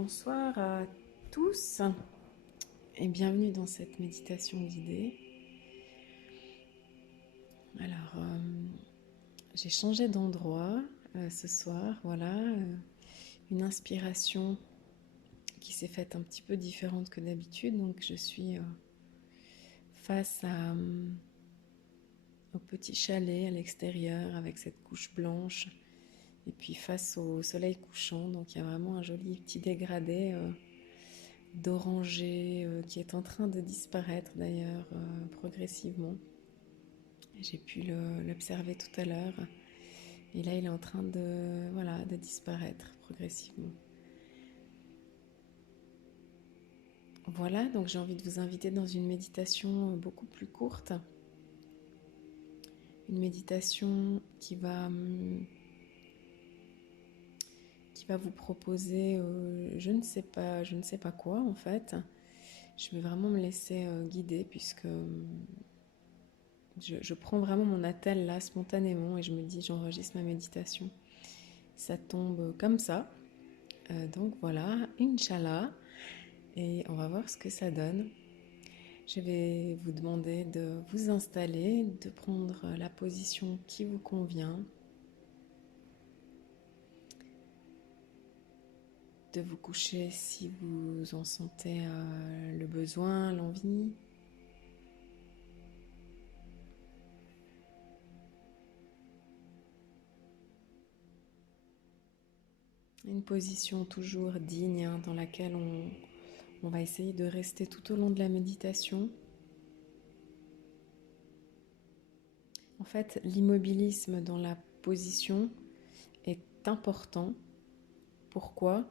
Bonsoir à tous et bienvenue dans cette méditation guidée. Alors, j'ai changé d'endroit ce soir, voilà, une inspiration qui s'est faite un petit peu différente que d'habitude, donc je suis face au petit chalet à l'extérieur avec cette couche blanche et puis face au soleil couchant, donc il y a vraiment un joli petit dégradé d'orangé qui est en train de disparaître d'ailleurs progressivement. J'ai pu l'observer tout à l'heure et là il est en train de disparaître progressivement. Voilà, donc j'ai envie de vous inviter dans une méditation beaucoup plus courte, une méditation qui va vous proposer je ne sais pas quoi en fait. Je vais vraiment me laisser guider puisque je prends vraiment mon attel là spontanément et je me dis j'enregistre ma méditation. Ça tombe comme ça. Donc voilà, Inch'Allah, et on va voir ce que ça donne. Je vais vous demander de vous installer, de prendre la position qui vous convient, de vous coucher si vous en sentez le besoin, l'envie. Une position toujours digne dans laquelle on va essayer de rester tout au long de la méditation. En fait, l'immobilisme dans la position est important. Pourquoi ?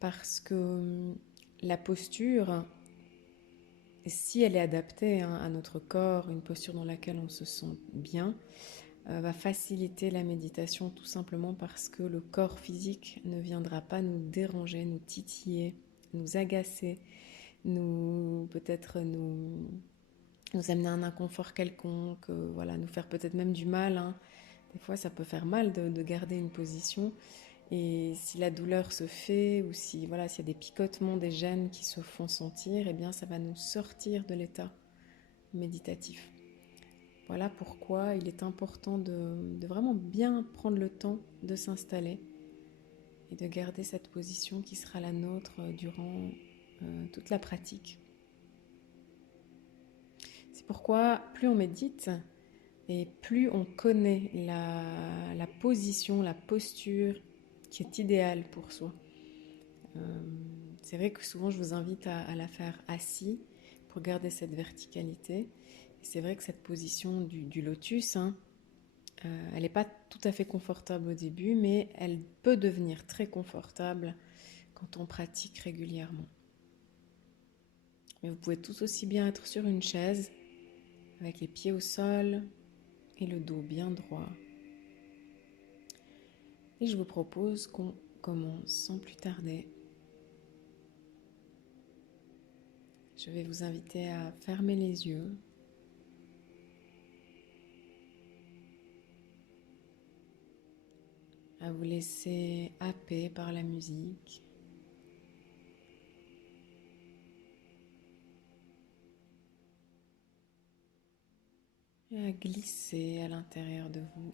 Parce que la posture, si elle est adaptée à notre corps, une posture dans laquelle on se sent bien, va faciliter la méditation tout simplement parce que le corps physique ne viendra pas nous déranger, nous titiller, nous agacer, peut-être nous amener un inconfort quelconque, voilà, nous faire peut-être même du mal, hein. Des fois, ça peut faire mal de garder une position. Et si la douleur se fait ou si voilà, s'il y a des picotements, des gènes qui se font sentir, eh bien ça va nous sortir de l'état méditatif. Voilà pourquoi il est important de vraiment bien prendre le temps de s'installer et de garder cette position qui sera la nôtre durant toute la pratique. C'est pourquoi plus on médite et plus on connaît la position, la posture qui est idéale pour soi. C'est vrai que souvent je vous invite à la faire assis pour garder cette verticalité. Et c'est vrai que cette position du lotus, hein, elle n'est pas tout à fait confortable au début, mais elle peut devenir très confortable quand on pratique régulièrement. Mais vous pouvez tout aussi bien être sur une chaise, avec les pieds au sol et le dos bien droit. Et je vous propose qu'on commence sans plus tarder. Je vais vous inviter à fermer les yeux, à vous laisser happer par la musique. Et à glisser à l'intérieur de vous.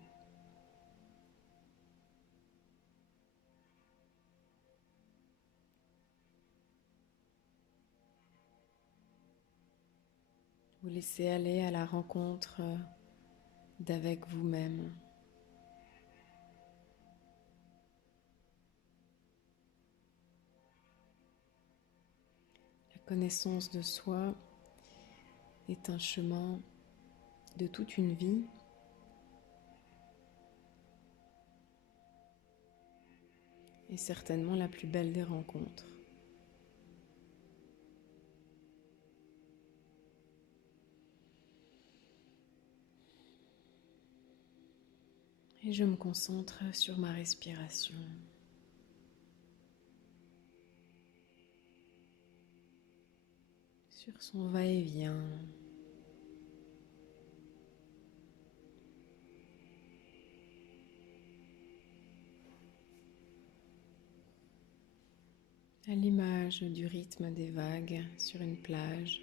Vous laissez aller à la rencontre d'avec vous-même. La connaissance de soi est un chemin de toute une vie. Et certainement la plus belle des rencontres. Et je me concentre sur ma respiration. Sur son va-et-vient. à l'image du rythme des vagues sur une plage.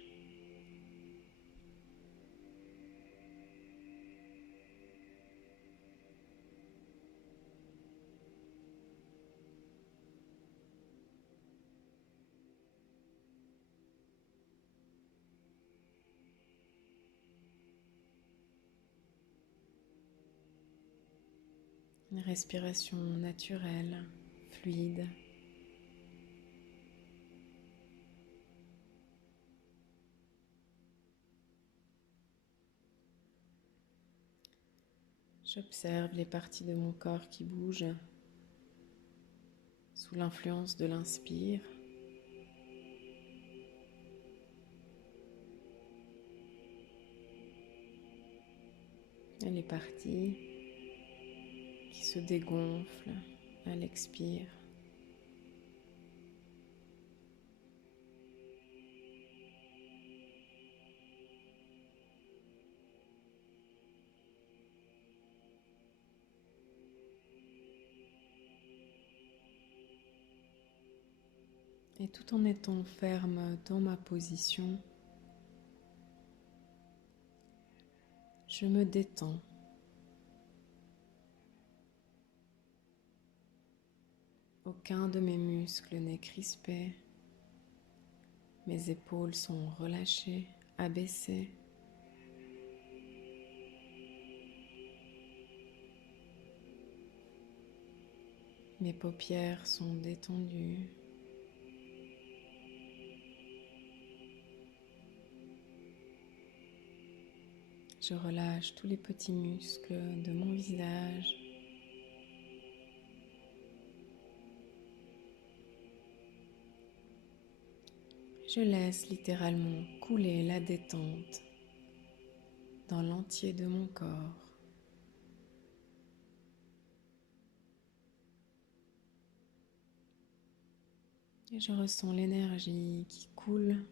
Une respiration naturelle, fluide. J'observe les parties de mon corps qui bougent sous l'influence de l'inspire. Et les parties qui se dégonflent à l'expire. Et tout en étant ferme dans ma position, je me détends. Aucun de mes muscles n'est crispé. Mes épaules sont relâchées, abaissées. Mes paupières sont détendues. Je relâche tous les petits muscles de mon visage. Je laisse littéralement couler la détente dans l'entier de mon corps. Et je ressens l'énergie qui coule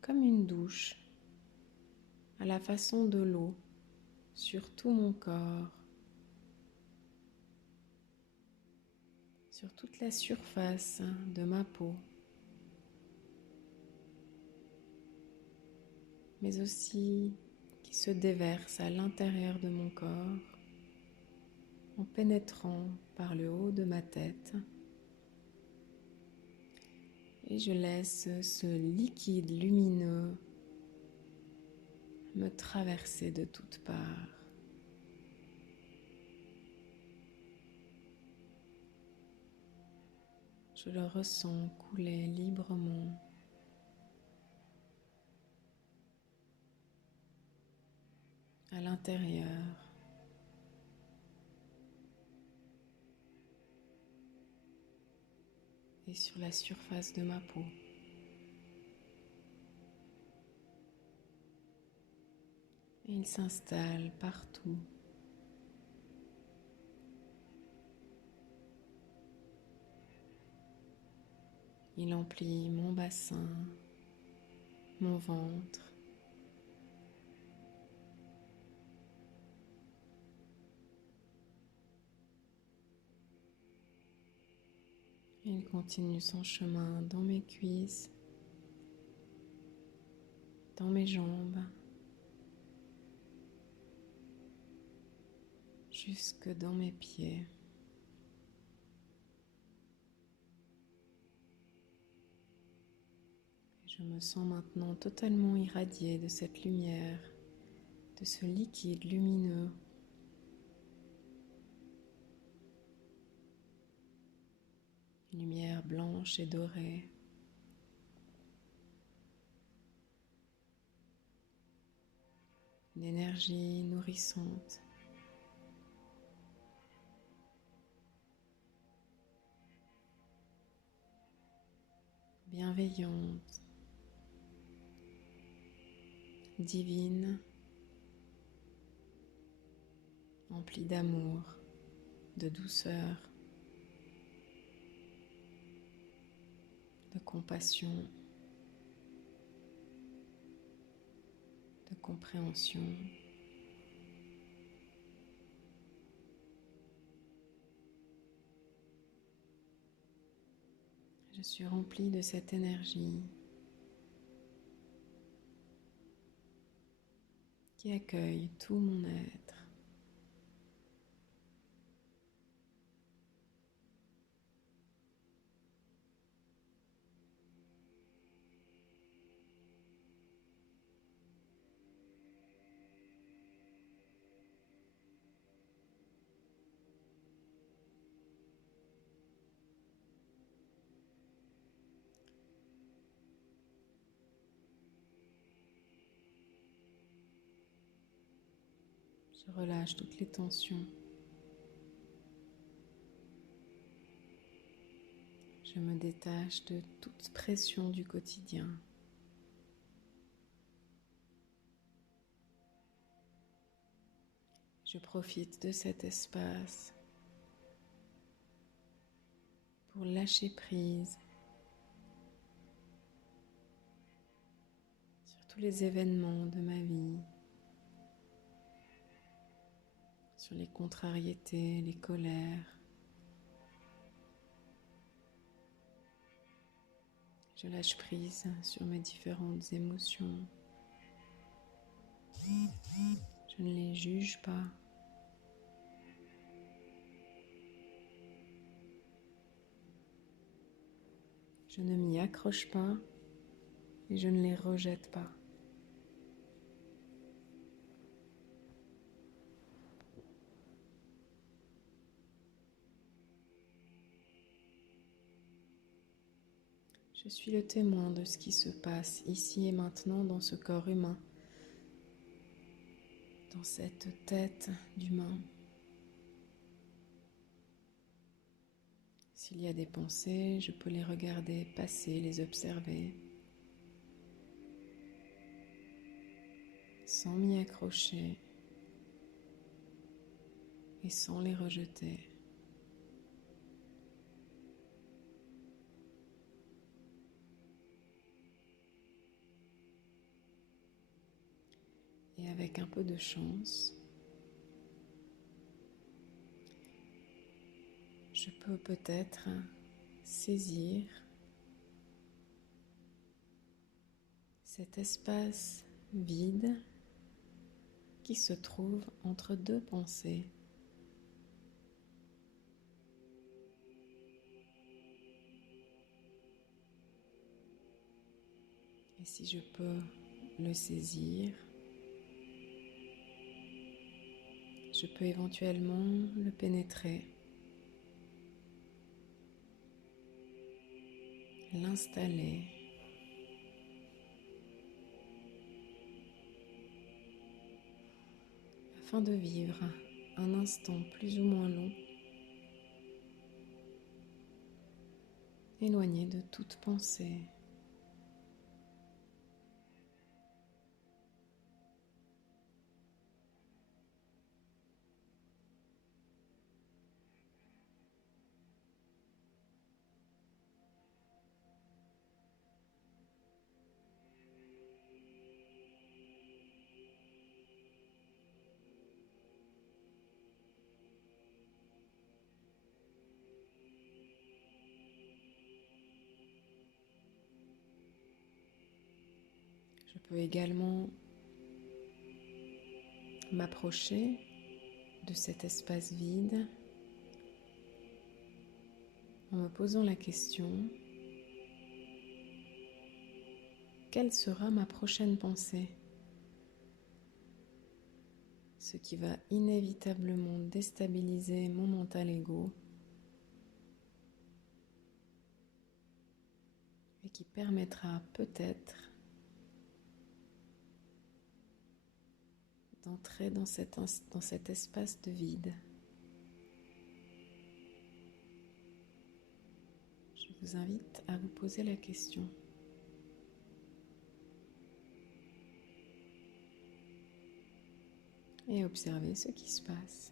comme une douche à la façon de l'eau sur tout mon corps, sur toute la surface de ma peau, mais aussi qui se déverse à l'intérieur de mon corps en pénétrant par le haut de ma tête. Et je laisse ce liquide lumineux me traverser de toutes parts. Je le ressens couler librement. À l'intérieur. Et sur la surface de ma peau. Et il s'installe partout. Il emplit mon bassin, mon ventre. Il continue son chemin dans mes cuisses, dans mes jambes, jusque dans mes pieds. Je me sens maintenant totalement irradiée de cette lumière, de ce liquide lumineux. Lumière blanche et dorée. Une énergie nourrissante. Bienveillante. Divine. Emplie d'amour, de douceur, de compassion, de compréhension. Je Je suis remplie de cette énergie qui accueille tout mon être. Je relâche toutes les tensions. Je me détache de toute pression du quotidien. Je profite de cet espace pour lâcher prise sur tous les événements de ma vie, sur les contrariétés, les colères. Je lâche prise sur mes différentes émotions. Je ne les juge pas. Je ne m'y accroche pas et je ne les rejette pas. Je suis le témoin de ce qui se passe ici et maintenant dans ce corps humain, dans cette tête d'humain. S'il y a des pensées, je peux les regarder passer, les observer, sans m'y accrocher et sans les rejeter. Et avec un peu de chance, je peux peut-être saisir cet espace vide qui se trouve entre deux pensées. Et si je peux le saisir, je peux éventuellement le pénétrer, l'installer, afin de vivre un instant plus ou moins long, éloigné de toute pensée. Je peux également m'approcher de cet espace vide en me posant la question: quelle sera ma prochaine pensée? Ce qui va inévitablement déstabiliser mon mental ego et qui permettra peut-être d'entrer dans cet espace de vide. Je vous invite à vous poser la question. Et à observer ce qui se passe.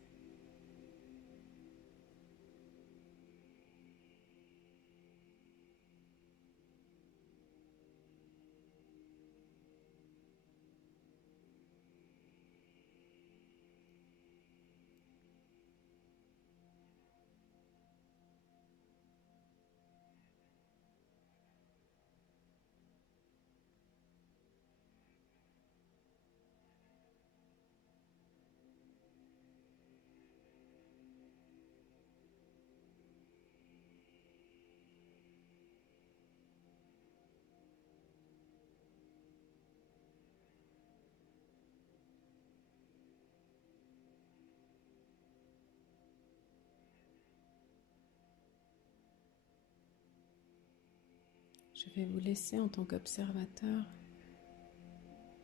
Je vais vous laisser en tant qu'observateur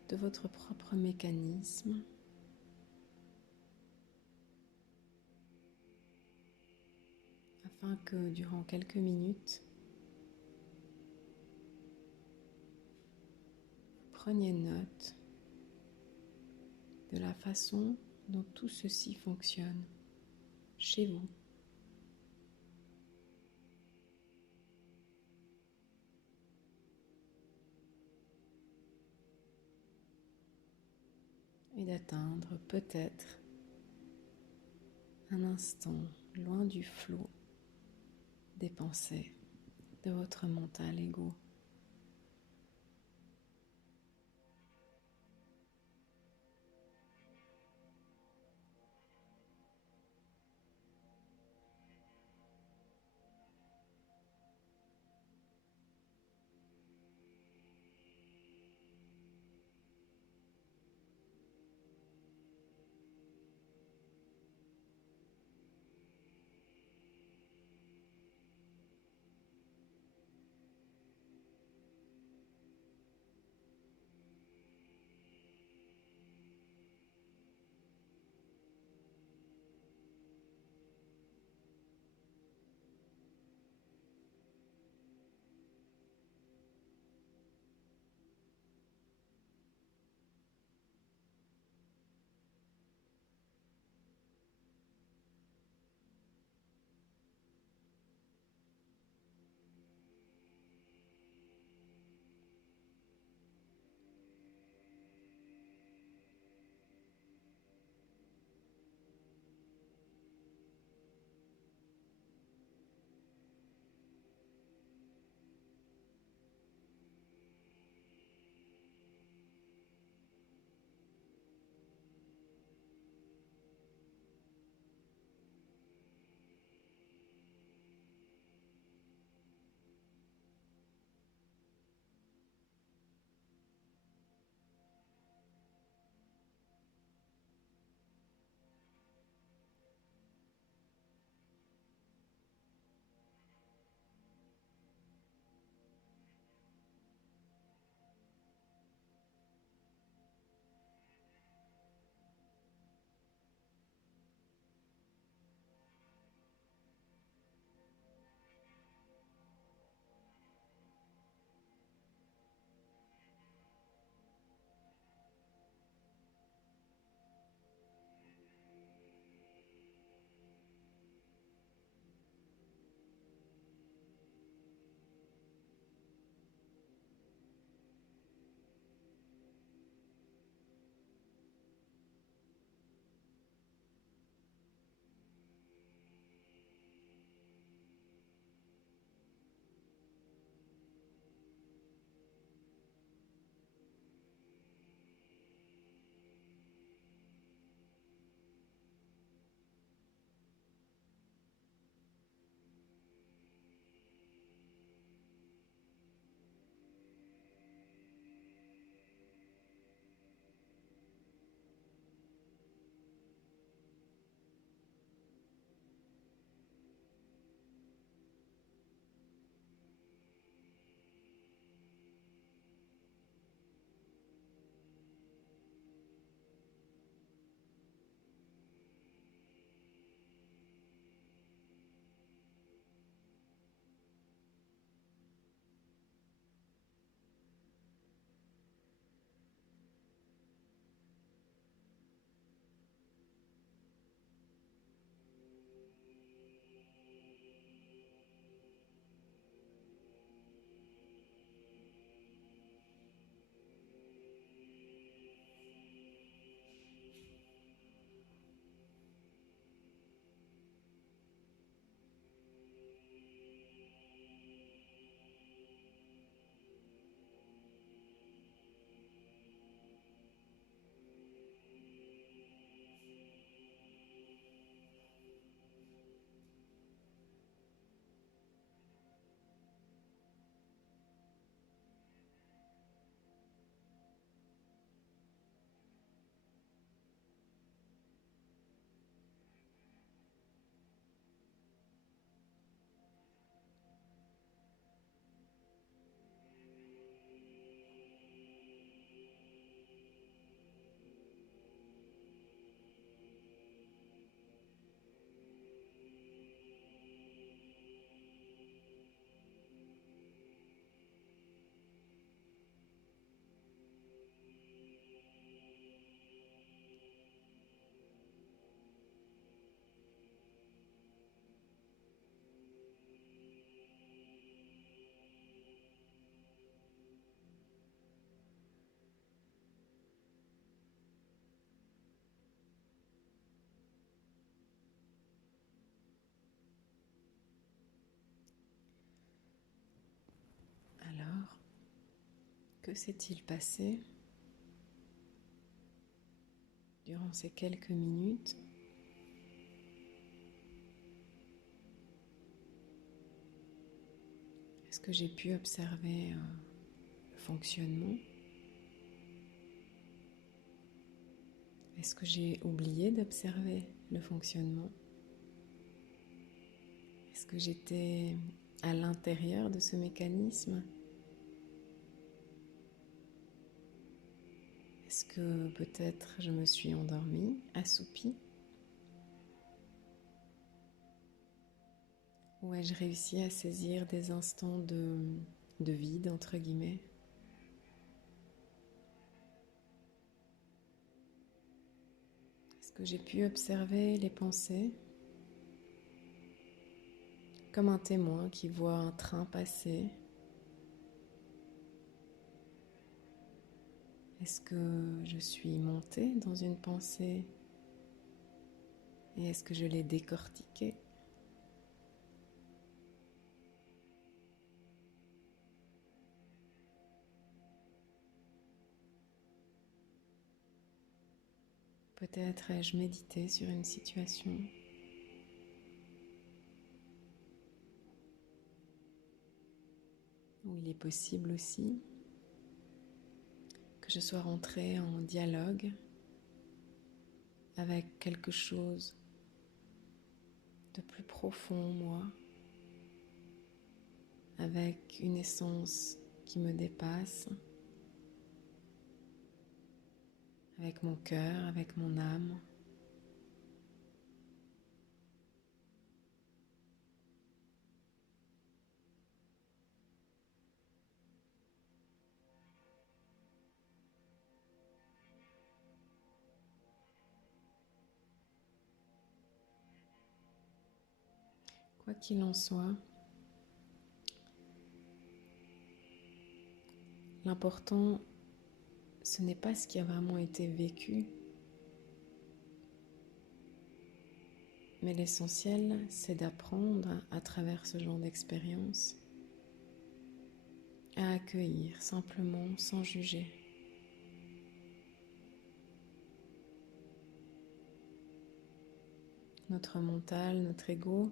de votre propre mécanisme. Afin que durant quelques minutes, vous preniez note de la façon dont tout ceci fonctionne chez vous. Et d'atteindre peut-être un instant loin du flot des pensées de votre mental ego. Que s'est-il passé durant ces quelques minutes? Est-ce que j'ai pu observer le fonctionnement? Est-ce que j'ai oublié d'observer le fonctionnement? Est-ce que j'étais à l'intérieur de ce mécanisme? Est-ce que peut-être je me suis endormie, assoupie? Ou ai-je réussi à saisir des instants de vide, entre guillemets? Est-ce que j'ai pu observer les pensées comme un témoin qui voit un train passer? Est-ce que je suis montée dans une pensée et est-ce que je l'ai décortiquée? Peut-être ai-je médité sur une situation où il est possible aussi que je sois rentrée en dialogue avec quelque chose de plus profond en moi, avec une essence qui me dépasse, avec mon cœur, avec mon âme. Quoi qu'il en soit, l'important, ce n'est pas ce qui a vraiment été vécu, mais l'essentiel, c'est d'apprendre à travers ce genre d'expérience à accueillir simplement sans juger. Notre mental, notre ego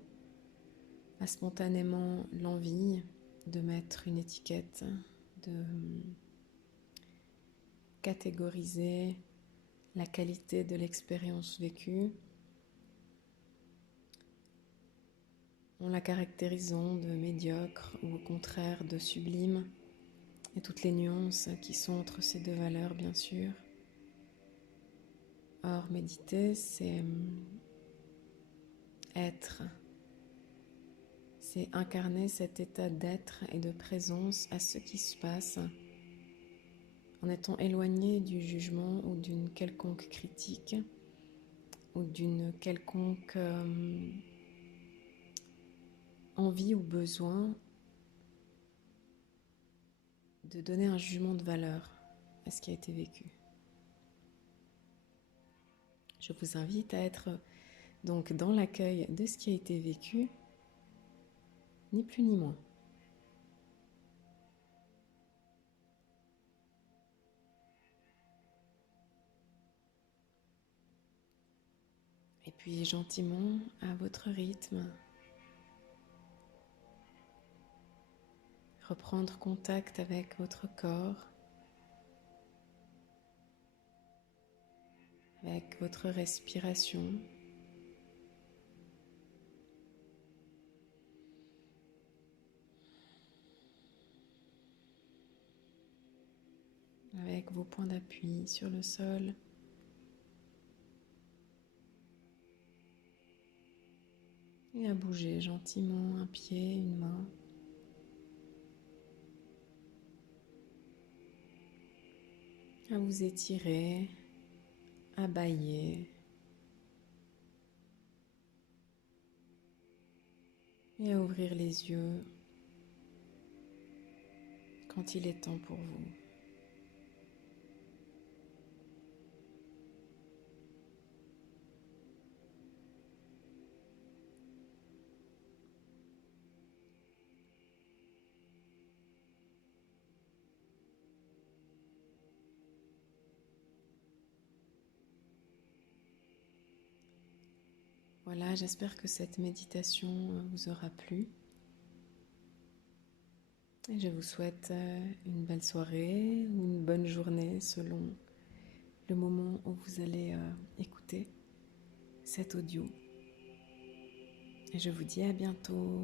a spontanément l'envie de mettre une étiquette, de catégoriser la qualité de l'expérience vécue en la caractérisant de médiocre ou au contraire de sublime, et toutes les nuances qui sont entre ces deux valeurs, bien sûr. Or, méditer, c'est être, c'est incarner cet état d'être et de présence à ce qui se passe, en étant éloigné du jugement ou d'une quelconque critique ou d'une quelconque envie ou besoin de donner un jugement de valeur à ce qui a été vécu. Je vous invite à être donc dans l'accueil de ce qui a été vécu, ni plus ni moins. Et puis gentiment, à votre rythme, reprendre contact avec votre corps, avec votre respiration. Avec vos points d'appui sur le sol. Et à bouger gentiment un pied, une main. À vous étirer, à bâiller. Et à ouvrir les yeux quand il est temps pour vous. Voilà, j'espère que cette méditation vous aura plu. Et je vous souhaite une belle soirée ou une bonne journée selon le moment où vous allez écouter cet audio. Et je vous dis à bientôt.